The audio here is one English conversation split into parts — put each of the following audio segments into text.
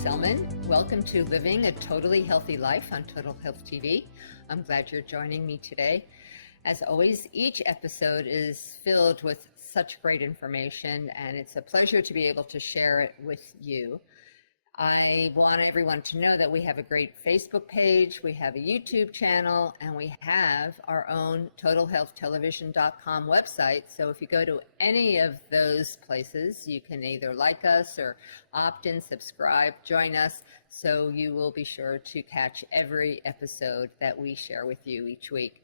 Selman. Welcome to Living a Totally Healthy Life on Total Health TV. I'm glad you're joining me today. As always, each episode is filled with such great information, and it's a pleasure to be able to share it with you. I want everyone to know that we have a great Facebook page, we have a YouTube channel, and we have our own TotalHealthTelevision.com website. So if you go to any of those places, you can either like us or opt in, subscribe, join us, so you will be sure to catch every episode that we share with you each week.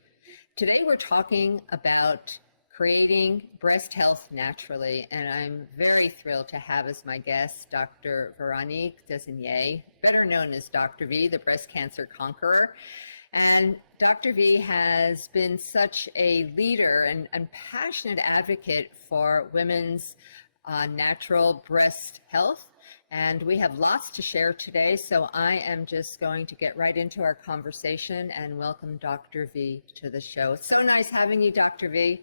Today we're talking about creating breast health naturally, and I'm very thrilled to have as my guest Dr. Véronique Desaulniers, better known as Dr. V, the Breast Cancer Conqueror. And Dr. V has been such a leader and passionate advocate for women's natural breast health. And we have lots to share today, so I am just going to get right into our conversation and welcome Dr. V to the show. It's so nice having you, Dr. V.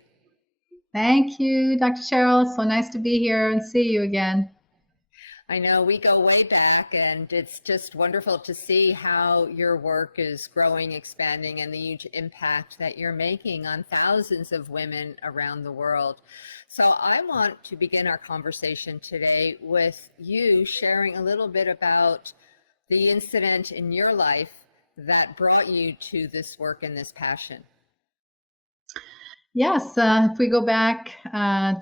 Thank you, Dr. Cheryl. So nice to be here and see you again. I know we go way back, and it's just wonderful to see how your work is growing, expanding, and the huge impact that you're making on thousands of women around the world. So I want to begin our conversation today with you sharing a little bit about the incident in your life that brought you to this work and this passion. Yes, if we go back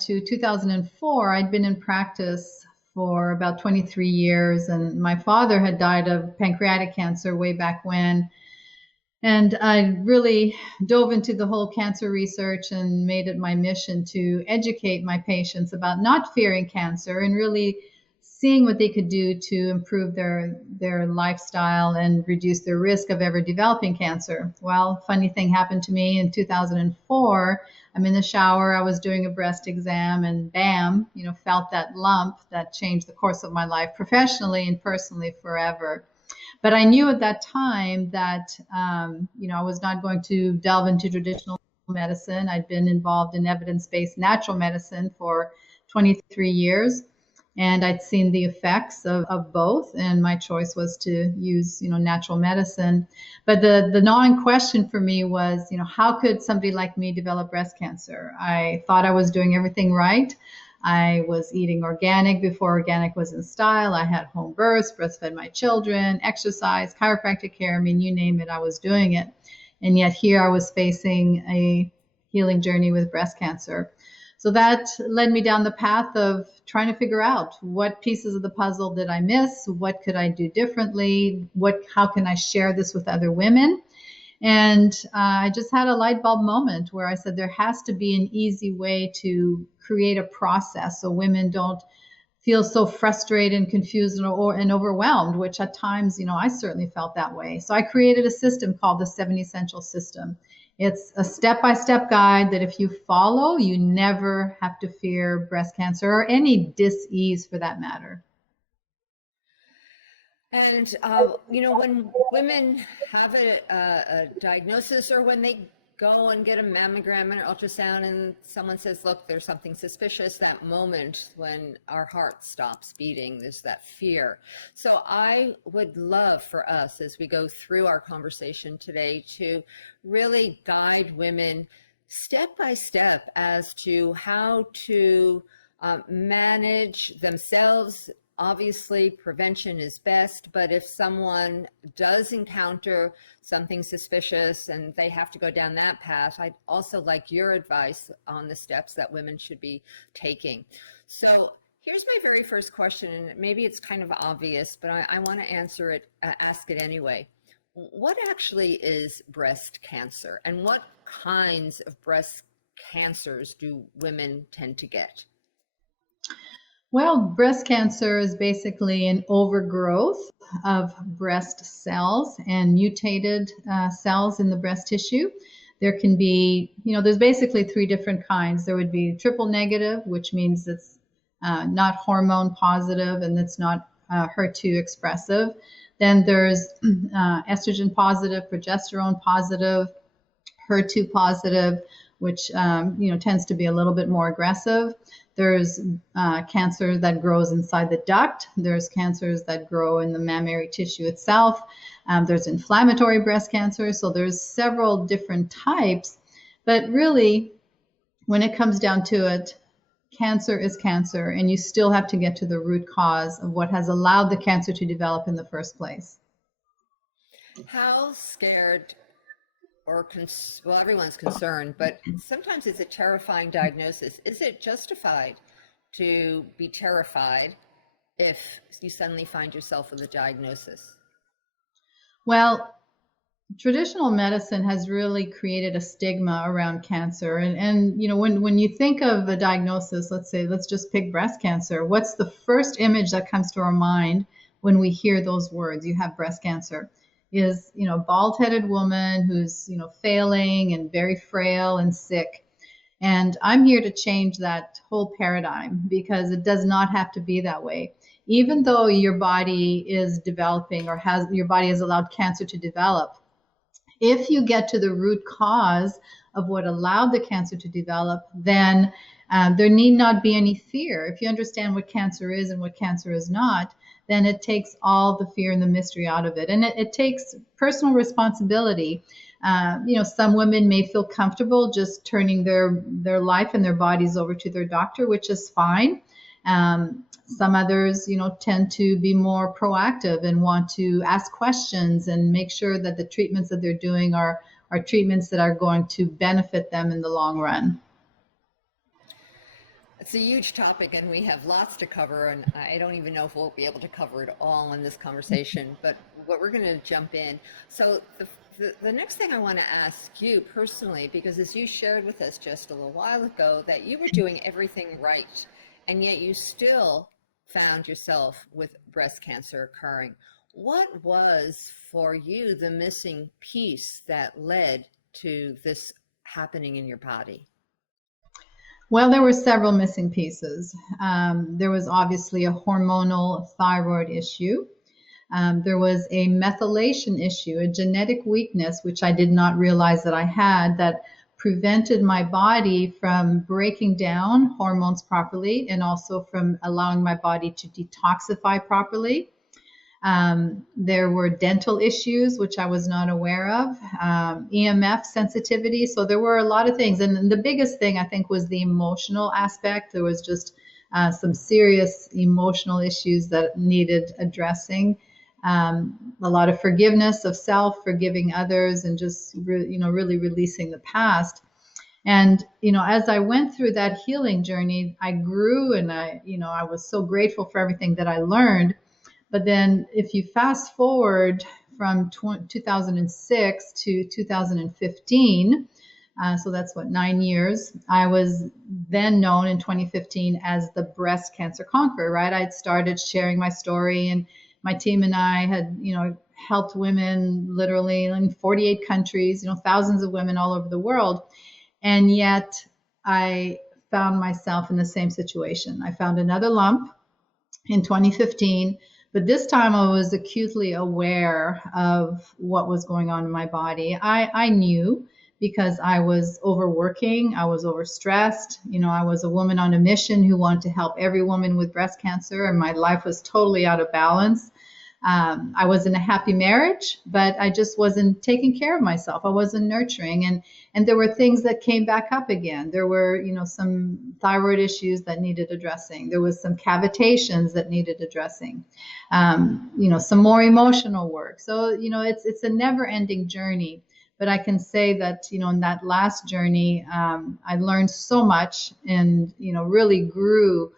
to 2004, I'd been in practice for about 23 years, and my father had died of pancreatic cancer way back when. And I really dove into the whole cancer research and made it my mission to educate my patients about not fearing cancer and really seeing what they could do to improve their lifestyle and reduce their risk of ever developing cancer. Well, funny thing happened to me in 2004. I'm in the shower, I was doing a breast exam, and bam, felt that lump that changed the course of my life professionally and personally forever. But I knew at that time that, I was not going to delve into traditional medicine. I'd been involved in evidence-based natural medicine for 23 years. And I'd seen the effects of both, and my choice was to use, natural medicine. But the gnawing question for me was, how could somebody like me develop breast cancer? I thought I was doing everything right. I was eating organic before organic was in style. I had home births, breastfed my children, exercise, chiropractic care. I mean, you name it, I was doing it. And yet here I was facing a healing journey with breast cancer. So that led me down the path of trying to figure out what pieces of the puzzle did I miss? What could I do differently? How can I share this with other women? And I just had a light bulb moment where I said there has to be an easy way to create a process so women don't feel so frustrated and confused and overwhelmed, which at times, I certainly felt that way. So I created a system called the 7 Essential System. It's a step-by-step guide that if you follow, you never have to fear breast cancer or any dis-ease for that matter. And, when women have a diagnosis, or when they go and get a mammogram and an ultrasound and someone says, look, there's something suspicious, that moment when our heart stops beating, there's that fear. So I would love for us, as we go through our conversation today, to really guide women step by step as to how to manage themselves. Obviously, prevention is best, but if someone does encounter something suspicious and they have to go down that path, I'd also like your advice on the steps that women should be taking. So here's my very first question, and maybe it's kind of obvious, but I want to ask it anyway. What actually is breast cancer, and what kinds of breast cancers do women tend to get? Well, breast cancer is basically an overgrowth of breast cells and mutated cells in the breast tissue. There can be, there's basically 3 different kinds. There would be triple negative, which means it's not hormone positive and it's not HER2 expressive. Then there's estrogen positive, progesterone positive, HER2 positive, which tends to be a little bit more aggressive. There's cancer that grows inside the duct. There's cancers that grow in the mammary tissue itself. There's inflammatory breast cancer. So there's several different types. But really, when it comes down to it, cancer is cancer, and you still have to get to the root cause of what has allowed the cancer to develop in the first place. How scared well, everyone's concerned, but sometimes it's a terrifying diagnosis. Is it justified to be terrified if you suddenly find yourself with a diagnosis? Well, traditional medicine has really created a stigma around cancer. And you know, when you think of a diagnosis, let's just pick breast cancer, what's the first image that comes to our mind when we hear those words? You have breast cancer. Is, you know, bald-headed woman who's, you know, failing and very frail and sick. And I'm here to change that whole paradigm, because it does not have to be that way. Even though your body is developing, or your body has allowed cancer to develop, if you get to the root cause of what allowed the cancer to develop, then there need not be any fear. If you understand what cancer is and what cancer is not, then it takes all the fear and the mystery out of it. And it takes personal responsibility. You know, some women may feel comfortable just turning their life and their bodies over to their doctor, which is fine. Some others, you know, tend to be more proactive and want to ask questions and make sure that the treatments that they're doing are treatments that are going to benefit them in the long run. It's a huge topic, and we have lots to cover, and I don't even know if we'll be able to cover it all in this conversation, but we're going to jump in. So the next thing I want to ask you personally, because as you shared with us just a little while ago that you were doing everything right, and yet you still found yourself with breast cancer occurring. What was for you the missing piece that led to this happening in your body? Well, there were several missing pieces. There was obviously a hormonal thyroid issue. There was a methylation issue, a genetic weakness, which I did not realize that I had, that prevented my body from breaking down hormones properly, and also from allowing my body to detoxify properly. There were dental issues, which I was not aware of, EMF sensitivity. So there were a lot of things. And the biggest thing, I think, was the emotional aspect. There was just some serious emotional issues that needed addressing. A lot of forgiveness of self, forgiving others, and just really releasing the past. And as I went through that healing journey, I grew, and I was so grateful for everything that I learned. But then, if you fast forward from 2006 to 2015, so that's 9 years. I was then known in 2015 as the Breast Cancer Conqueror, right? I'd started sharing my story, and my team and I had, helped women literally in 48 countries, thousands of women all over the world. And yet I found myself in the same situation. I found another lump in 2015, but this time I was acutely aware of what was going on in my body. I knew, because I was overworking, I was overstressed. I was a woman on a mission who wanted to help every woman with breast cancer, and my life was totally out of balance. I was in a happy marriage, but I just wasn't taking care of myself. I wasn't nurturing, and there were things that came back up again. There were, some thyroid issues that needed addressing. There was some cavitations that needed addressing. Some more emotional work. So, it's a never-ending journey. But I can say that, in that last journey, I learned so much, and, really grew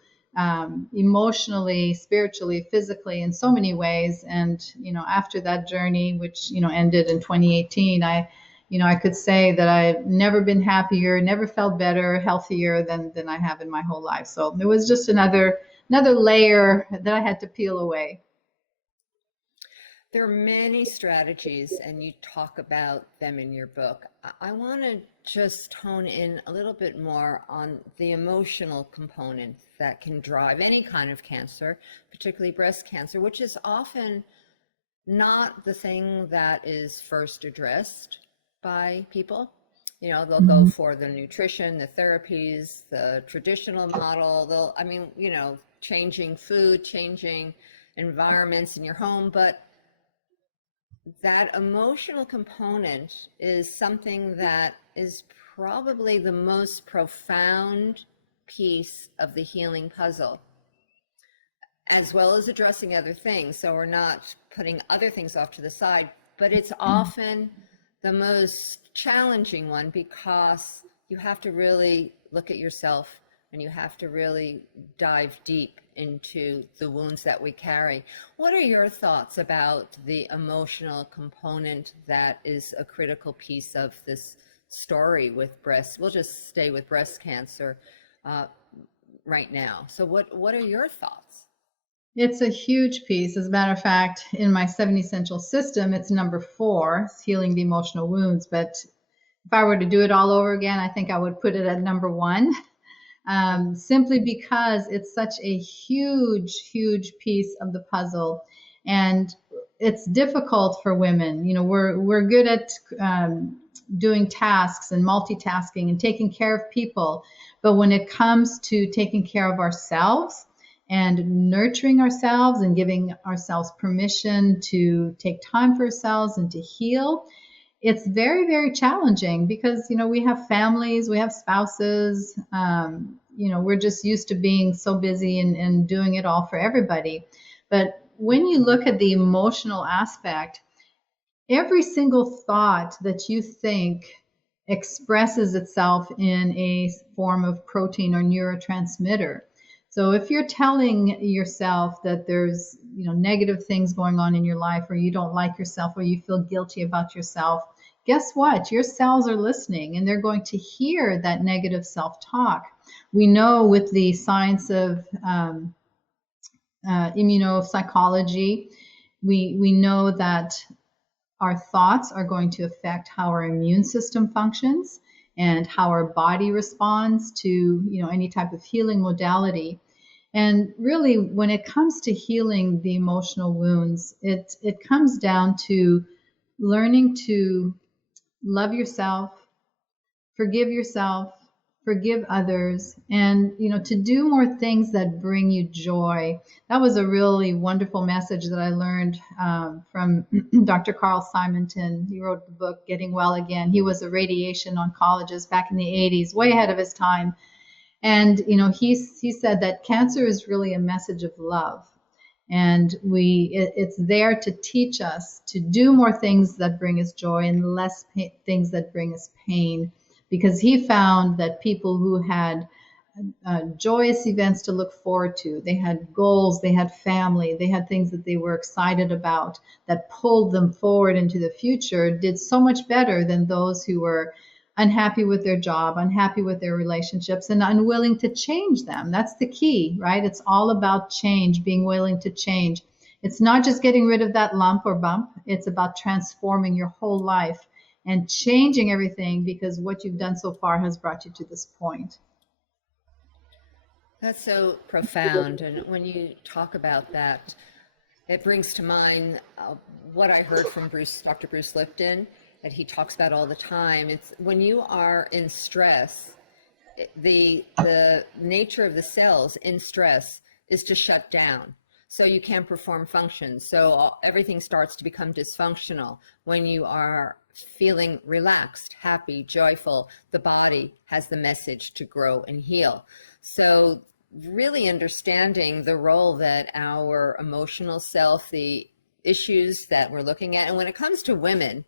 emotionally, spiritually, physically, in so many ways. And, after that journey, which, ended in 2018, I could say that I've never been happier, never felt better, healthier than I have in my whole life. So there was just another layer that I had to peel away. There are many strategies, and you talk about them in your book. I want to just hone in a little bit more on the emotional component that can drive any kind of cancer, particularly breast cancer, which is often not the thing that is first addressed by people. They'll go for the nutrition, the therapies, the traditional model. Changing food, changing environments in your home. But that emotional component is something that is probably the most profound piece of the healing puzzle, as well as addressing other things. So we're not putting other things off to the side, but it's often the most challenging one, because you have to really look at yourself and you have to really dive deep into the wounds that we carry. What are your thoughts about the emotional component that is a critical piece of this story with breast? We'll just stay with breast cancer right now. So what are your thoughts? It's a huge piece. As a matter of fact, in my 7 essential system, it's number 4, it's healing the emotional wounds. But if I were to do it all over again, I think I would put it at number 1. Simply because it's such a huge piece of the puzzle, and it's difficult for women. We're good at doing tasks and multitasking and taking care of people, but when it comes to taking care of ourselves and nurturing ourselves and giving ourselves permission to take time for ourselves and to heal, it's very challenging, because we have families, we have spouses, we're just used to being so busy and doing it all for everybody. But when you look at the emotional aspect, every single thought that you think expresses itself in a form of protein or neurotransmitter. So if you're telling yourself that there's negative things going on in your life, or you don't like yourself, or you feel guilty about yourself, guess what? Your cells are listening, and they're going to hear that negative self-talk. We know with the science of immunopsychology, we know that our thoughts are going to affect how our immune system functions and how our body responds to any type of healing modality. And really, when it comes to healing the emotional wounds, it comes down to learning to love yourself, forgive others, and to do more things that bring you joy. That was a really wonderful message that I learned from Dr. Carl Simonton. He wrote the book Getting Well Again. He was a radiation oncologist back in the 80s, way ahead of his time. And he said that cancer is really a message of love. And it's there to teach us to do more things that bring us joy and less things that bring us pain. Because he found that people who had joyous events to look forward to, they had goals, they had family, they had things that they were excited about that pulled them forward into the future, did so much better than those who were unhappy with their job, unhappy with their relationships, and unwilling to change them. That's the key, right? It's all about change, being willing to change. It's not just getting rid of that lump or bump. It's about transforming your whole life and changing everything, because what you've done so far has brought you to this point. That's so profound. And when you talk about that, it brings to mind what I heard from Dr. Bruce Lipton, that he talks about all the time. It's when you are in stress, the nature of the cells in stress is to shut down. So you can't perform functions. So everything starts to become dysfunctional. When you are feeling relaxed, happy, joyful, the body has the message to grow and heal. So really understanding the role that our emotional self, the issues that we're looking at, and when it comes to women,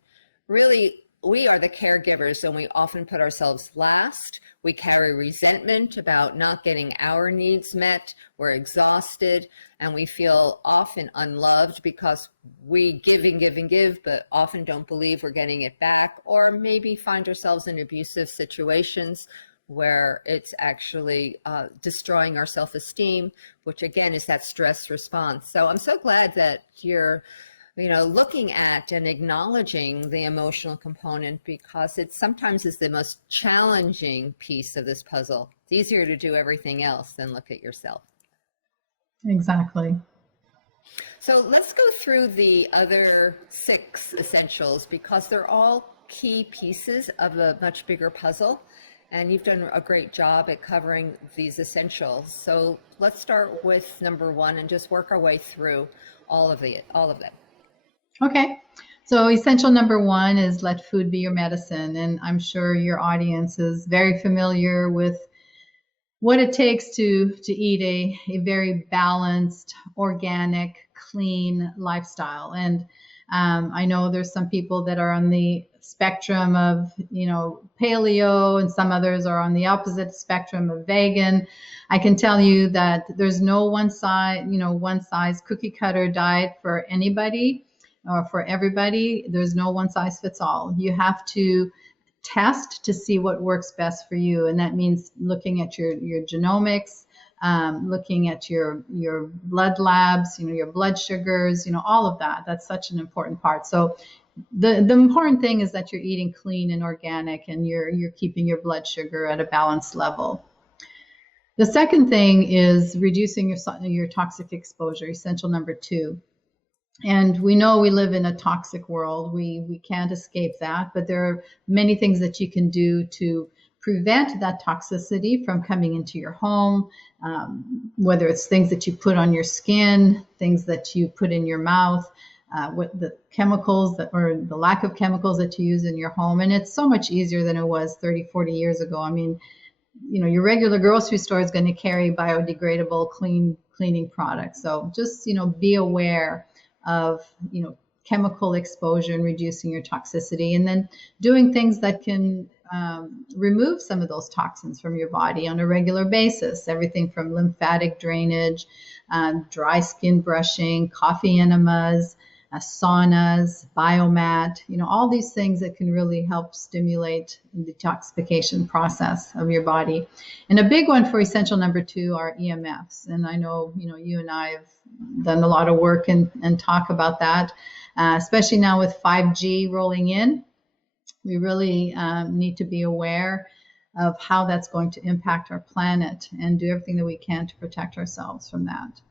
really, we are the caregivers, and we often put ourselves last. We carry resentment about not getting our needs met. We're exhausted, and we feel often unloved because we give and give and give, but often don't believe we're getting it back, or maybe find ourselves in abusive situations where it's actually destroying our self-esteem, which again is that stress response. So I'm so glad that you're looking at and acknowledging the emotional component, because it sometimes is the most challenging piece of this puzzle. It's easier to do everything else than look at yourself. Exactly. So let's go through the other 6 essentials, because they're all key pieces of a much bigger puzzle, and you've done a great job at covering these essentials. So let's start with number one and just work our way through all of them. Okay. So essential number one is let food be your medicine. And I'm sure your audience is very familiar with what it takes to eat a very balanced, organic, clean lifestyle. And I know there's some people that are on the spectrum of, paleo, and some others are on the opposite spectrum of vegan. I can tell you that there's no one size cookie cutter diet for anybody or for everybody. There's no one size fits all. You have to test to see what works best for you. And that means looking at your genomics, looking at your blood labs, your blood sugars, all of that. That's such an important part. So the important thing is that you're eating clean and organic, and you're keeping your blood sugar at a balanced level. The second thing is reducing your toxic exposure, essential number two. And we know we live in a toxic world. We can't escape that, but there are many things that you can do to prevent that toxicity from coming into your home, whether it's things that you put on your skin, things that you put in your mouth, what the chemicals or the lack of chemicals that you use in your home. And it's so much easier than it was 30, 40 years ago. I mean, your regular grocery store is going to carry biodegradable cleaning products. So just, be aware of, chemical exposure and reducing your toxicity, and then doing things that can remove some of those toxins from your body on a regular basis. Everything from lymphatic drainage, dry skin brushing, coffee enemas, saunas, biomat, all these things that can really help stimulate the detoxification process of your body. And a big one for essential number two are EMFs. And I know, you and I have done a lot of work and talk about that, especially now with 5G rolling in. We really need to be aware of how that's going to impact our planet and do everything that we can to protect ourselves from that.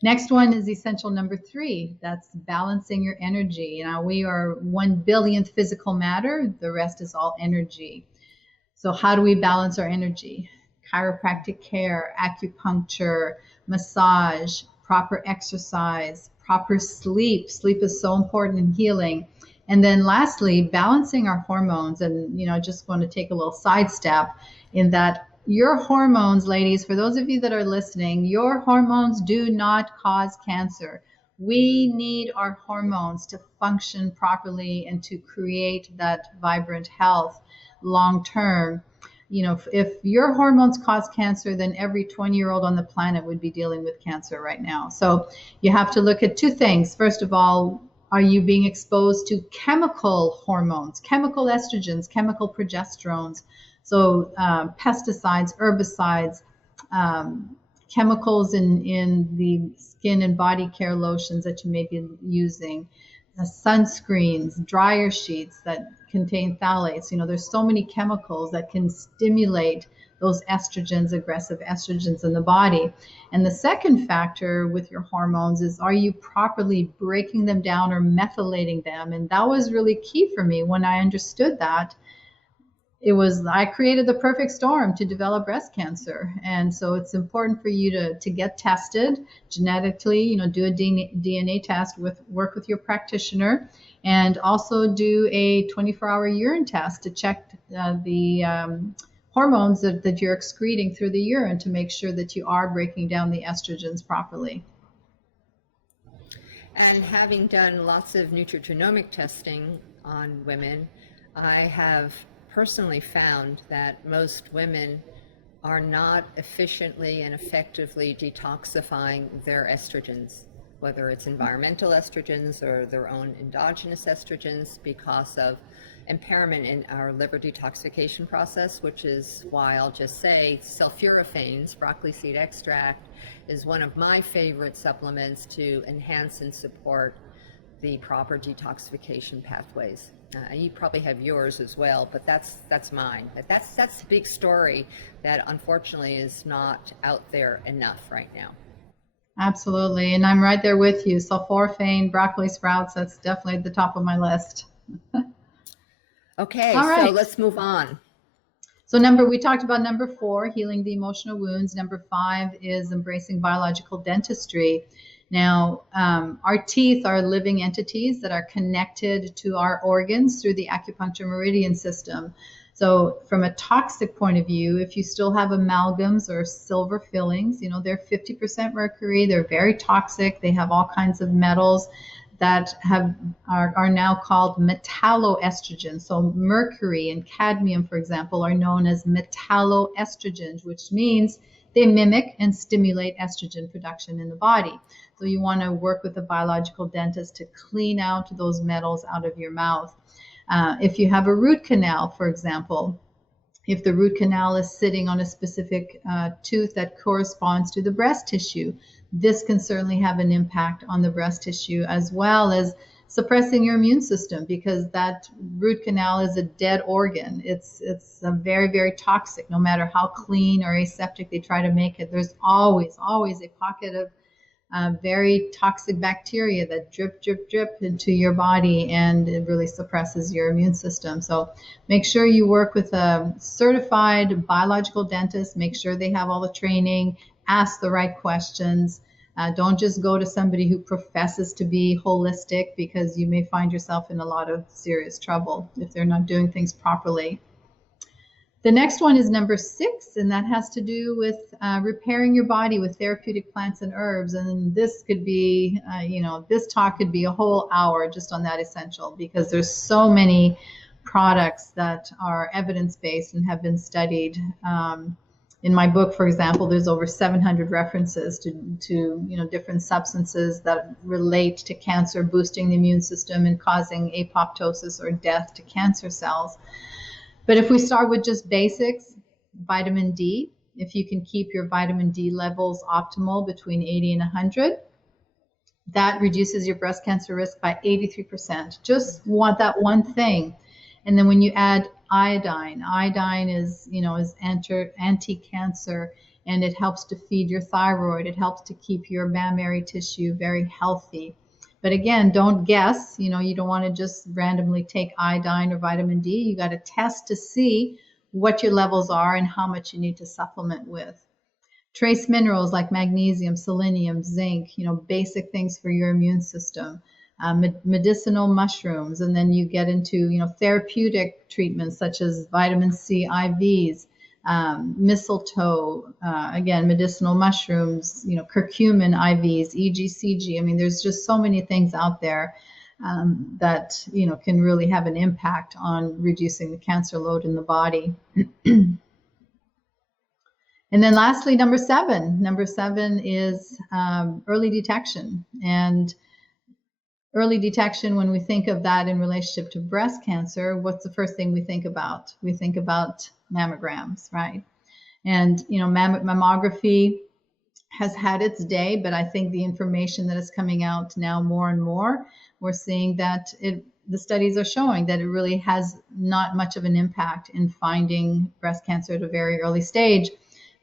Next one is essential number three. That's balancing your energy. Now, we are 1 billionth physical matter. The rest is all energy. So how do we balance our energy? Chiropractic care, acupuncture, massage, proper exercise, proper sleep. Sleep is so important in healing. And then lastly, balancing our hormones. And, I just want to take a little sidestep in that your hormones, ladies, for those of you that are listening, your hormones do not cause cancer. We need our hormones to function properly and to create that vibrant health long term. If your hormones cause cancer, then every 20-year-old on the planet would be dealing with cancer right now. So you have to look at two things. First of all, are you being exposed to chemical hormones, chemical estrogens, chemical progesterones? So pesticides, herbicides, chemicals in the skin and body care lotions that you may be using, sunscreens, dryer sheets that contain phthalates. There's so many chemicals that can stimulate those estrogens, aggressive estrogens in the body. And the second factor with your hormones is, are you properly breaking them down or methylating them? And that was really key for me when I understood that. I created the perfect storm to develop breast cancer. And so it's important for you to get tested genetically, do a DNA test, work with your practitioner, and also do a 24-hour urine test to check the hormones that you're excreting through the urine to make sure that you are breaking down the estrogens properly. And having done lots of nutrigenomic testing on women, I have personally found that most women are not efficiently and effectively detoxifying their estrogens, whether it's environmental estrogens or their own endogenous estrogens, because of impairment in our liver detoxification process, which is why I'll just say sulforaphanes, broccoli seed extract, is one of my favorite supplements to enhance and support the proper detoxification pathways. You probably have yours as well, but that's mine. But that's a big story that unfortunately is not out there enough right now. Absolutely. And I'm right there with you. Sulforaphane, broccoli sprouts, that's definitely at the top of my list. Okay, All so right. let's move on. So we talked about number 4, healing the emotional wounds. Number 5 is embracing biological dentistry. Now, our teeth are living entities that are connected to our organs through the acupuncture meridian system. So from a toxic point of view, if you still have amalgams or silver fillings, they're 50% mercury. They're very toxic. They have all kinds of metals that are now called metalloestrogens. So mercury and cadmium, for example, are known as metalloestrogens, which means they mimic and stimulate estrogen production in the body. So you want to work with a biological dentist to clean out those metals out of your mouth. If you have a root canal, for example, if the root canal is sitting on a specific tooth that corresponds to the breast tissue, this can certainly have an impact on the breast tissue, as well as suppressing your immune system, because that root canal is a dead organ. It's a very, very toxic. No matter how clean or aseptic they try to make it, there's always a pocket of very toxic bacteria that drip into your body, and it really suppresses your immune system. So make sure you work with a certified biological dentist. Make sure they have all the training, ask the right questions. Don't just go to somebody who professes to be holistic, because you may find yourself in a lot of serious trouble if they're not doing things properly. The next one is number 6, and that has to do with repairing your body with therapeutic plants and herbs. And this could be, this talk could be a whole hour just on that essential, because there's so many products that are evidence-based and have been studied. In my book, for example, there's over 700 references to different substances that relate to cancer, boosting the immune system and causing apoptosis or death to cancer cells. But if we start with just basics, vitamin D, if you can keep your vitamin D levels optimal between 80 and 100, that reduces your breast cancer risk by 83%. Just want that one thing. And then when you add iodine is anti-cancer, and it helps to feed your thyroid. It helps to keep your mammary tissue very healthy. But again, don't guess. You don't want to just randomly take iodine or vitamin D. You got to test to see what your levels are and how much you need to supplement with. Trace minerals like magnesium, selenium, zinc, basic things for your immune system. Medicinal mushrooms, and then you get into therapeutic treatments such as vitamin C IVs, mistletoe, again, medicinal mushrooms, curcumin IVs, EGCG. I mean, there's just so many things out there that can really have an impact on reducing the cancer load in the body. And then lastly, number 7. Number 7 is early detection. And early detection, when we think of that in relationship to breast cancer, what's the first thing we think about? We think about mammograms, right? And, mammography has had its day, but I think the information that is coming out now more and more, we're seeing that the studies are showing that it really has not much of an impact in finding breast cancer at a very early stage.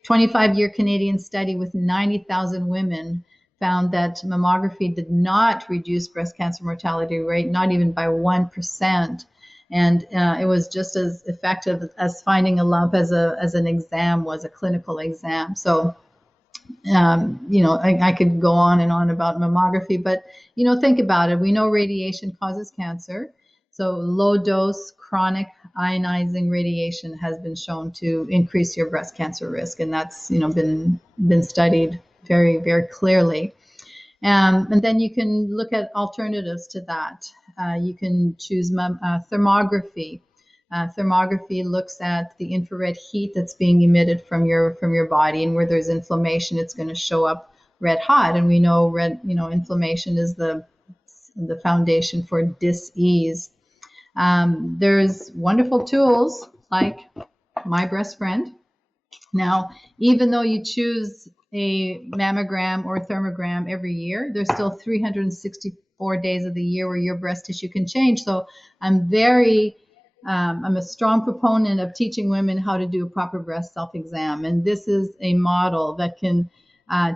25-year Canadian study with 90,000 women found that mammography did not reduce breast cancer mortality rate, not even by 1%. And it was just as effective as finding a lump as an exam was, a clinical exam. So, I could go on and on about mammography, but, think about it. We know radiation causes cancer. So low dose chronic ionizing radiation has been shown to increase your breast cancer risk. And that's, been studied very, very clearly. And then you can look at alternatives to that. You can choose thermography. Thermography looks at the infrared heat that's being emitted from your body, and where there's inflammation, it's going to show up red hot. And we know inflammation is the foundation for dis-ease. There's wonderful tools like My Breast Friend. Now, even though you choose a mammogram or a thermogram every year, there's still 364 days of the year where your breast tissue can change. So I'm a strong proponent of teaching women how to do a proper breast self-exam. And this is a model that can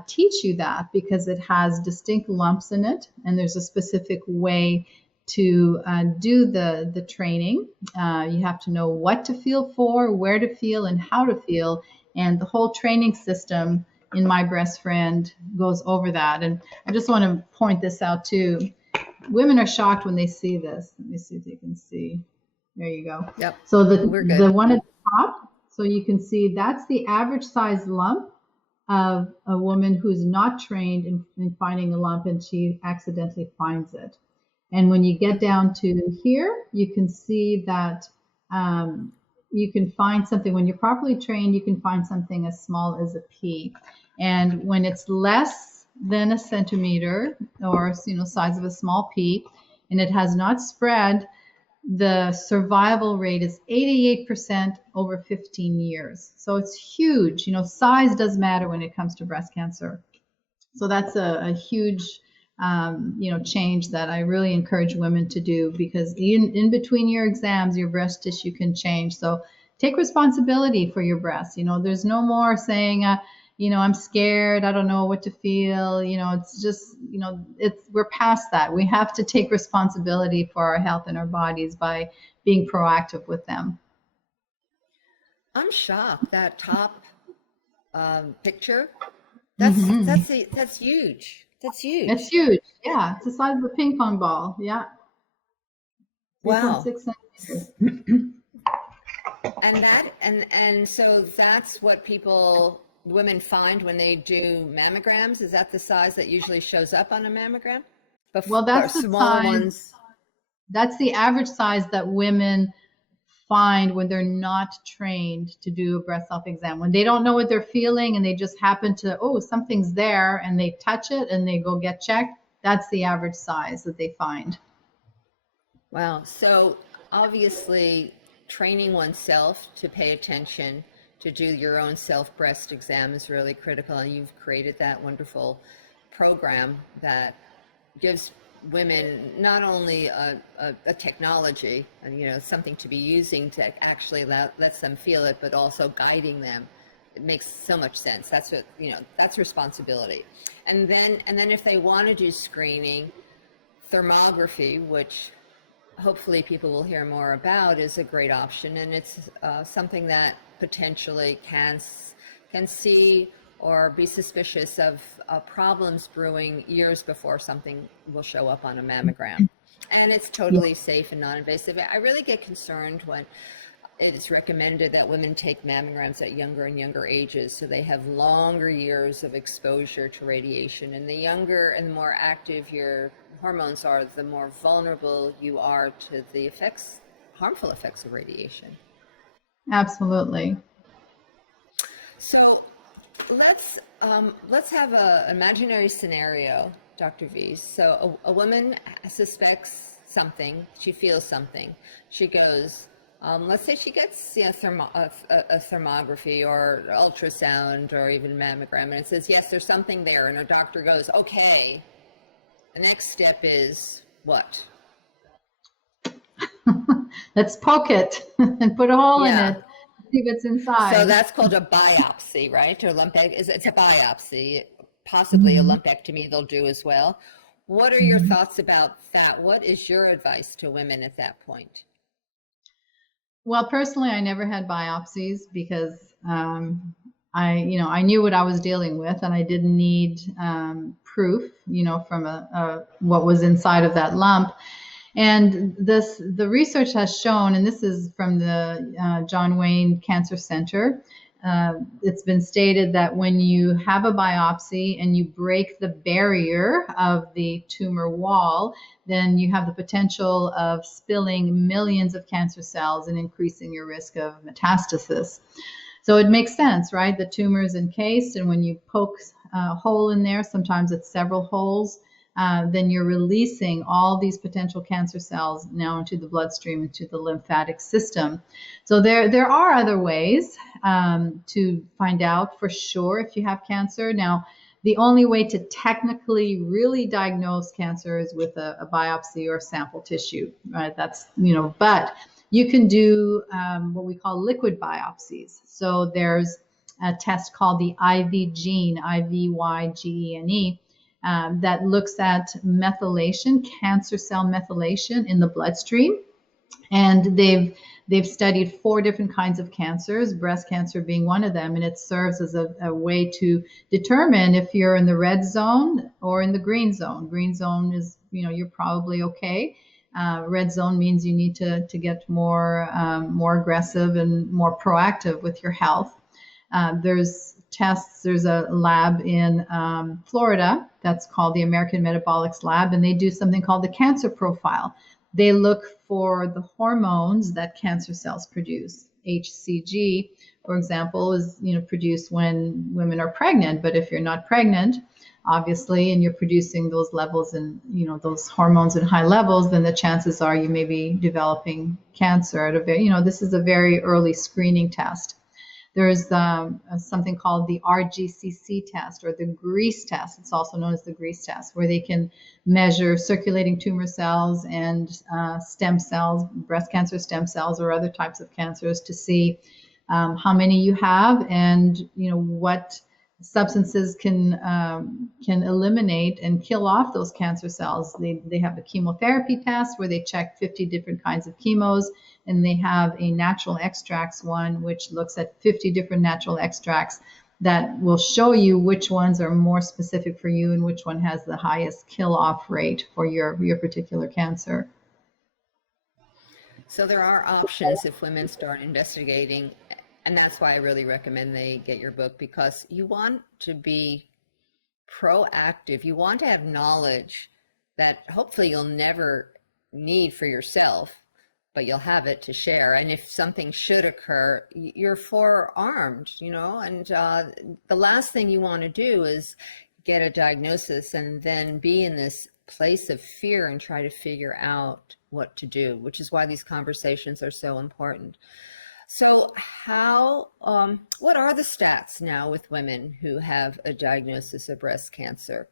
teach you that, because it has distinct lumps in it, and there's a specific way to do the training. You have to know what to feel for, where to feel, and how to feel. And the whole training system in My Breast Friend goes over that. And I just want to point this out too. Women are shocked when they see this. Let me see if you can see. There you go. Yep. So the one at the top, so you can see that's the average size lump of a woman who's not trained in finding a lump, and she accidentally finds it. And when you get down to here, you can see that you can find something. When you're properly trained, you can find something as small as a pea. And when it's less than a centimeter, or size of a small pea, and it has not spread, the survival rate is 88% over 15 years. So it's huge. Size does matter when it comes to breast cancer. So that's a huge change that I really encourage women to do, because in between your exams, your breast tissue can change. So take responsibility for your breast. There's no more saying, I'm scared, I don't know what to feel. It's just, we're past that. We have to take responsibility for our health and our bodies by being proactive with them. I'm shocked. That top picture, that's huge. That's huge. It's huge. Yeah, it's the size of a ping pong ball. Yeah. Wow. 3.6 centimeters. And so that's what women find when they do mammograms. Is that the size that usually shows up on a mammogram? Well, that's the smaller size. Ones. That's the average size that women find when they're not trained to do a breast self-exam. When they don't know what they're feeling and they just happen to, something's there, and they touch it and they go get checked, that's the average size that they find. Wow. So obviously training oneself to pay attention, to do your own self-breast exam is really critical. And you've created that wonderful program that gives women not only a technology and something to be using to actually lets them feel it, but also guiding them. It makes so much sense. That's what that's responsibility. And then if they want to do screening, thermography, which hopefully people will hear more about, is a great option, and it's something that potentially can see or be suspicious of problems brewing years before something will show up on a mammogram. And it's totally safe and non-invasive. I really get concerned when it is recommended that women take mammograms at younger and younger ages, so they have longer years of exposure to radiation. And the younger and more active your hormones are, the more vulnerable you are to the harmful effects of radiation. Absolutely. So let's have an imaginary scenario, Dr. V. So a woman suspects something, she feels something, she goes, let's say she gets a thermography or ultrasound or even mammogram, and it says, yes, there's something there, and her doctor goes, okay, the next step is what? Let's poke it and put a hole in it. See what's inside. So that's called a biopsy, right? Or it's a biopsy. Possibly a lumpectomy they'll do as well. What are your thoughts about that? What is your advice to women at that point? Well, personally, I never had biopsies because I knew what I was dealing with, and I didn't need proof, from what was inside of that lump. And the research has shown, and this is from the John Wayne Cancer Center, it's been stated that when you have a biopsy and you break the barrier of the tumor wall, then you have the potential of spilling millions of cancer cells and increasing your risk of metastasis. So it makes sense, right? The tumor is encased, and when you poke a hole in there, sometimes it's several holes, then you're releasing all these potential cancer cells now into the bloodstream, into the lymphatic system. So there are other ways to find out for sure if you have cancer. Now, the only way to technically really diagnose cancer is with a biopsy or sample tissue, right? That's, but you can do what we call liquid biopsies. So there's a test called the IVGene, IVYGENE, that looks at methylation, cancer cell methylation in the bloodstream. And they've studied 4 different kinds of cancers, breast cancer being one of them, and it serves as a way to determine if you're in the red zone or in the green zone. Green zone is, you're probably okay. Red zone means you need to get more aggressive and more proactive with your health. There's tests. There's a lab in Florida that's called the American Metabolics Lab, and they do something called the cancer profile. They look for the hormones that cancer cells produce. HCG, for example, is produced when women are pregnant. But if you're not pregnant, obviously, and you're producing those levels and those hormones in high levels, then the chances are you may be developing cancer at a very, this is a very early screening test. There's something called the RGCC test, or the GREASE test. It's also known as the GREASE test, where they can measure circulating tumor cells and stem cells, breast cancer stem cells, or other types of cancers, to see how many you have and what substances can eliminate and kill off those cancer cells. They have a chemotherapy test where they check 50 different kinds of chemos, and they have a natural extracts one which looks at 50 different natural extracts that will show you which ones are more specific for you and which one has the highest kill-off rate for your particular cancer. So there are options if women start investigating, and that's why I really recommend they get your book, because you want to be proactive. You want to have knowledge that hopefully you'll never need for yourself, but you'll have it to share. And if something should occur, you're forearmed, and the last thing you want to do is get a diagnosis and then be in this place of fear and try to figure out what to do, which is why these conversations are so important. So what are the stats now with women who have a diagnosis of breast cancer?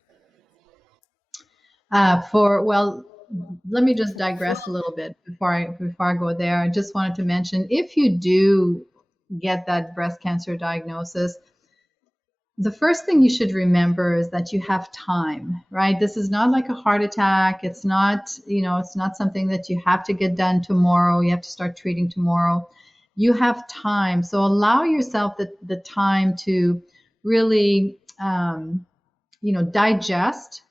Let me just digress a little bit before I go there. I just wanted to mention, if you do get that breast cancer diagnosis, the first thing you should remember is that you have time, right? This is not like a heart attack. It's not, it's not something that you have to get done tomorrow. You have to start treating tomorrow. You have time. So allow yourself the time to really, digest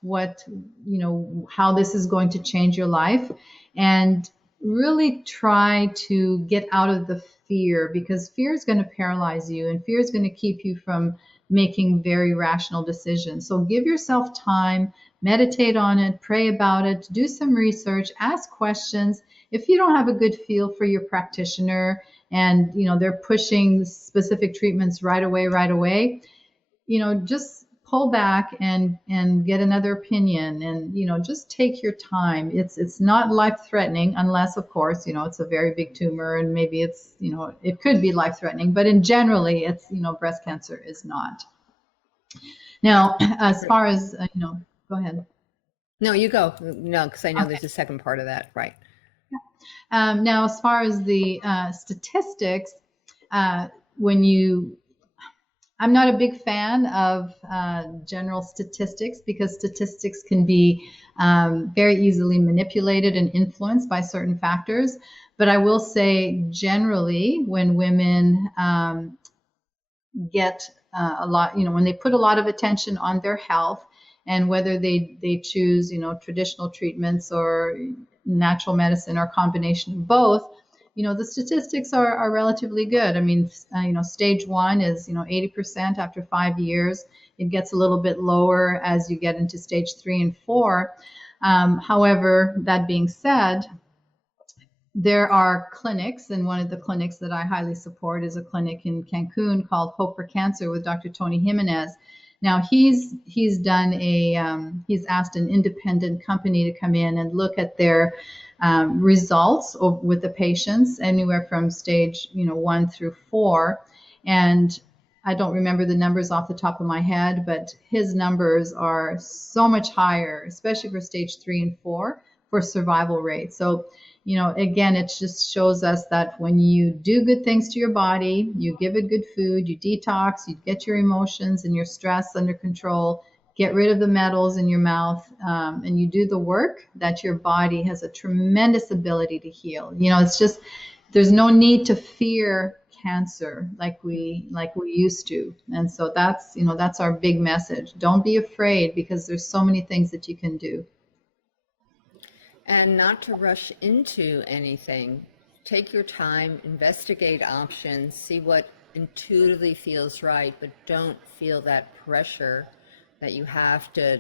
how this is going to change your life, and really try to get out of the fear, because fear is going to paralyze you, and fear is going to keep you from making very rational decisions. So give yourself time, meditate on it, pray about it, do some research, ask questions. If you don't have a good feel for your practitioner and they're pushing specific treatments right away, just pull back and get another opinion, and just take your time. It's not life-threatening, unless of course it's a very big tumor, and maybe it's it could be life-threatening, but in generally it's breast cancer is not. Now, as far as go ahead. No, you go. No, because I know there's a second part of that, right? Now, as far as the statistics, I'm not a big fan of general statistics, because statistics can be very easily manipulated and influenced by certain factors. But I will say, generally, when women get a lot, when they put a lot of attention on their health, and whether they choose, traditional treatments or natural medicine or combination of both, the statistics are relatively good. I mean, stage 1 is, 80% after 5 years. It gets a little bit lower as you get into stage 3 and 4. However, that being said, there are clinics, and one of the clinics that I highly support is a clinic in Cancun called Hope for Cancer with Dr. Tony Jimenez. Now, he's asked an independent company to come in and look at their results with the patients, anywhere from stage 1 through 4. And I don't remember the numbers off the top of my head, but his numbers are so much higher, especially for stage 3 and 4, for survival rate. So, again, it just shows us that when you do good things to your body, you give it good food, you detox, you get your emotions and your stress under control, get rid of the metals in your mouth, and you do the work, that your body has a tremendous ability to heal. It's just, there's no need to fear cancer like we used to. And so that's our big message. Don't be afraid, because there's so many things that you can do. And not to rush into anything. Take your time, investigate options, see what intuitively feels right, but don't feel that pressure that you have to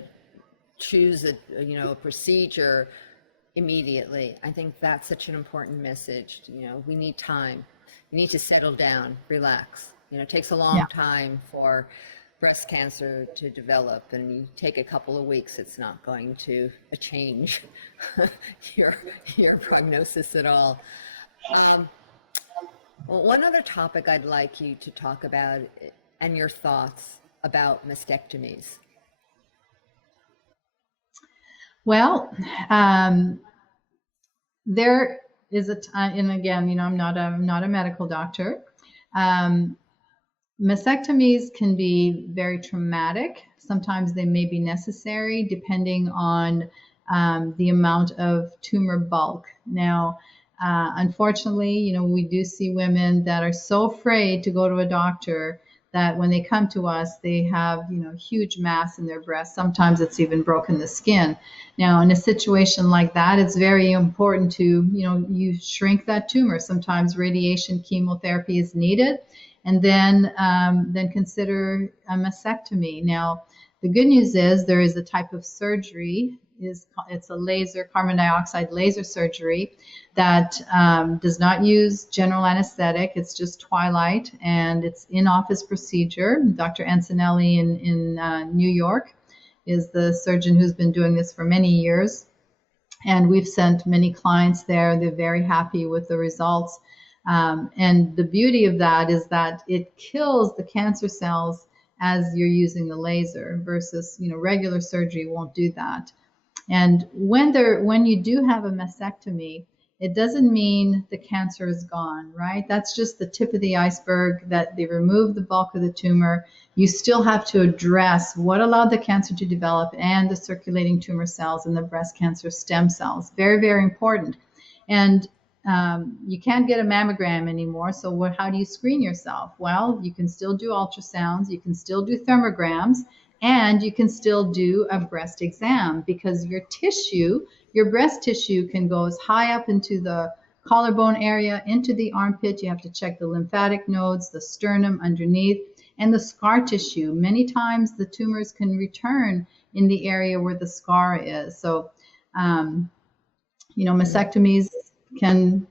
choose a procedure immediately. I think that's such an important message. We need time. You need to settle down, relax. It takes a long time for breast cancer to develop, and you take a couple of weeks, it's not going to change your prognosis at all. Well, one other topic I'd like you to talk about, and your thoughts about mastectomies. Well, there is a time, and again, I'm not a medical doctor. Mastectomies can be very traumatic. Sometimes they may be necessary depending on the amount of tumor bulk. Now, unfortunately, we do see women that are so afraid to go to a doctor that when they come to us, they have, huge mass in their breast. Sometimes it's even broken the skin. Now, in a situation like that, it's very important to, you shrink that tumor. Sometimes radiation chemotherapy is needed, and then consider a mastectomy. Now, the good news is there is a type of surgery. It's a laser, carbon dioxide laser surgery that does not use general anesthetic. It's just twilight, and it's in-office procedure. Dr. Antonelli in New York is the surgeon who's been doing this for many years. And we've sent many clients there. They're very happy with the results. And the beauty of that is that it kills the cancer cells as you're using the laser versus, regular surgery won't do that. And when you do have a mastectomy, it doesn't mean the cancer is gone, right? That's just the tip of the iceberg, that they remove the bulk of the tumor. You still have to address what allowed the cancer to develop and the circulating tumor cells and the breast cancer stem cells. Very, very important. And you can't get a mammogram anymore. So how do you screen yourself? Well, you can still do ultrasounds, you can still do thermograms, and you can still do a breast exam, because your breast tissue can go as high up into the collarbone area, into the armpit. You have to check the lymphatic nodes, the sternum underneath, and the scar tissue. Many times the tumors can return in the area where the scar is. So, mastectomies can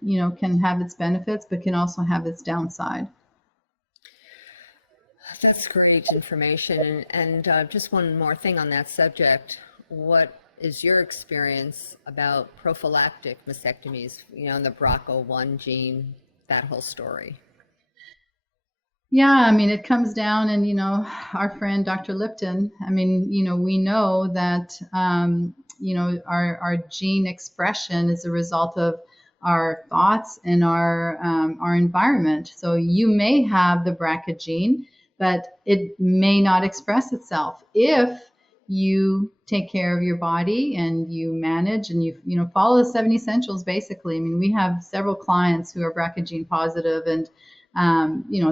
have its benefits, but can also have its downside. That's great information. And just one more thing on that subject. What is your experience about prophylactic mastectomies, and the BRCA1 gene, that whole story? Yeah, it comes down, and, our friend Dr. Lipton, we know that, our gene expression is a result of our thoughts and our environment. So you may have the BRCA gene, but it may not express itself if you take care of your body and you manage and you follow the 7 essentials basically. We have several clients who are BRCA gene positive, and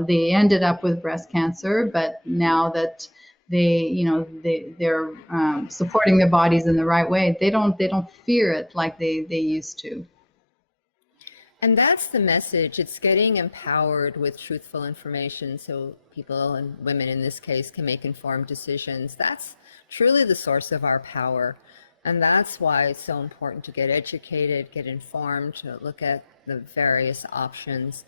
they ended up with breast cancer, but now that they're supporting their bodies in the right way, they don't fear it like they used to. And that's the message. It's getting empowered with truthful information so people, and women in this case, can make informed decisions. That's truly the source of our power. And that's why it's so important to get educated, get informed, to look at the various options,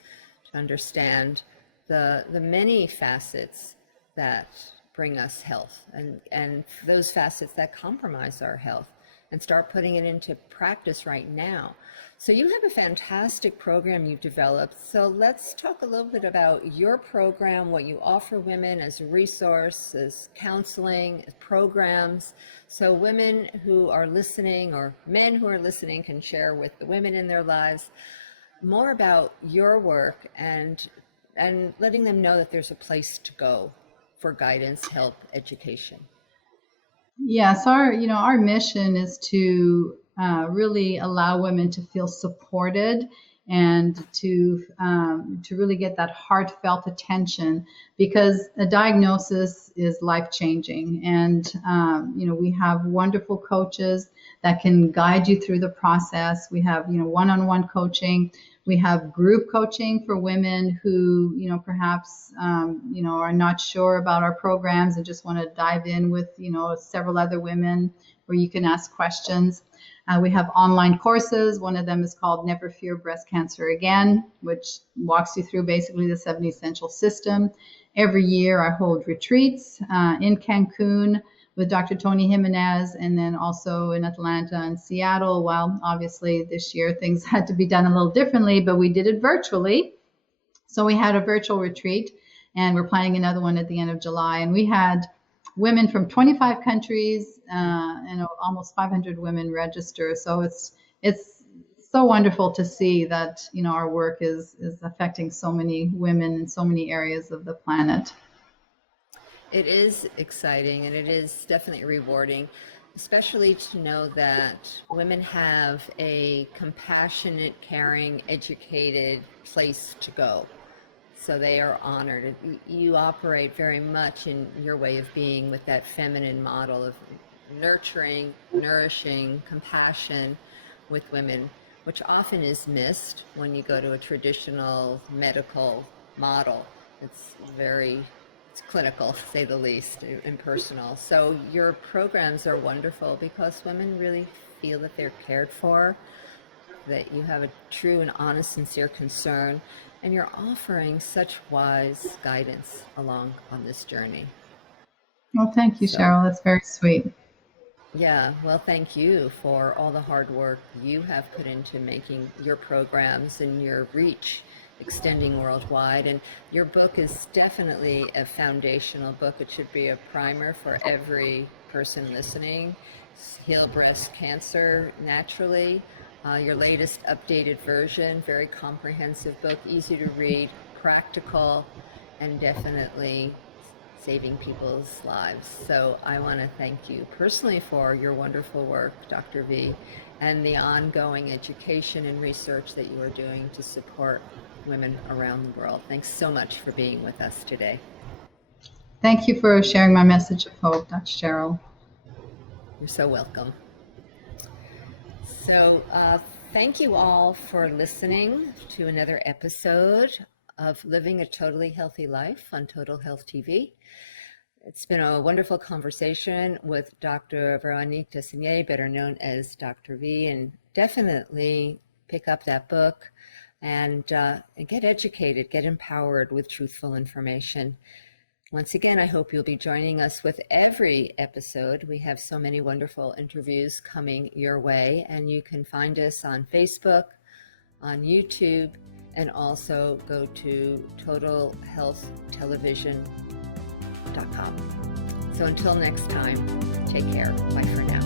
to understand the many facets that bring us health, and those facets that compromise our health. and start putting it into practice right now. So you have a fantastic program you've developed. So let's talk a little bit about your program, what you offer women as a resource, as counseling, as programs, so women who are listening or men who are listening can share with the women in their lives more about your work and letting them know that there's a place to go for guidance, help, education. Yes, our mission is to really allow women to feel supported and to really get that heartfelt attention, because a diagnosis is life changing, and we have wonderful coaches that can guide you through the process. We have one-on-one coaching. We have group coaching for women who, perhaps, are not sure about our programs and just want to dive in with, several other women where you can ask questions. We have online courses. One of them is called Never Fear Breast Cancer Again, which walks you through basically the 7 essential system. Every year I hold retreats in Cancun with Dr. Tony Jimenez, and then also in Atlanta and Seattle. Well, obviously this year things had to be done a little differently, but we did it virtually. So we had a virtual retreat, and we're planning another one at the end of July. And we had women from 25 countries and almost 500 women register. So it's so wonderful to see that, our work is affecting so many women in so many areas of the planet. It is exciting, and it is definitely rewarding, especially to know that women have a compassionate, caring, educated place to go. So they are honored. You operate very much in your way of being with that feminine model of nurturing, nourishing, compassion with women, which often is missed when you go to a traditional medical model. It's clinical, to say the least, impersonal. So your programs are wonderful because women really feel that they're cared for, that you have a true and honest, sincere concern, and you're offering such wise guidance along on this journey. Well, thank you, Cheryl. That's very sweet. Yeah, well, thank you for all the hard work you have put into making your programs and your reach extending worldwide. And your book is definitely a foundational book. It should be a primer for every person listening. Heal Breast Cancer Naturally. Your latest updated version, very comprehensive book, easy to read, practical, and definitely saving people's lives. So I want to thank you personally for your wonderful work, Dr. V, and the ongoing education and research that you are doing to support women around the world. Thanks so much for being with us today. Thank you for sharing my message of hope, Dr. Cheryl. You're so welcome. So thank you all for listening to another episode of Living a Totally Healthy Life on Total Health TV. It's been a wonderful conversation with Dr. Véronique Desaulniers, better known as Dr. V, and definitely pick up that book and get educated, get empowered with truthful information. Once again, I hope you'll be joining us with every episode. We have so many wonderful interviews coming your way, and you can find us on Facebook, on YouTube, and also go to totalhealthtelevision.com. So until next time, take care. Bye for now.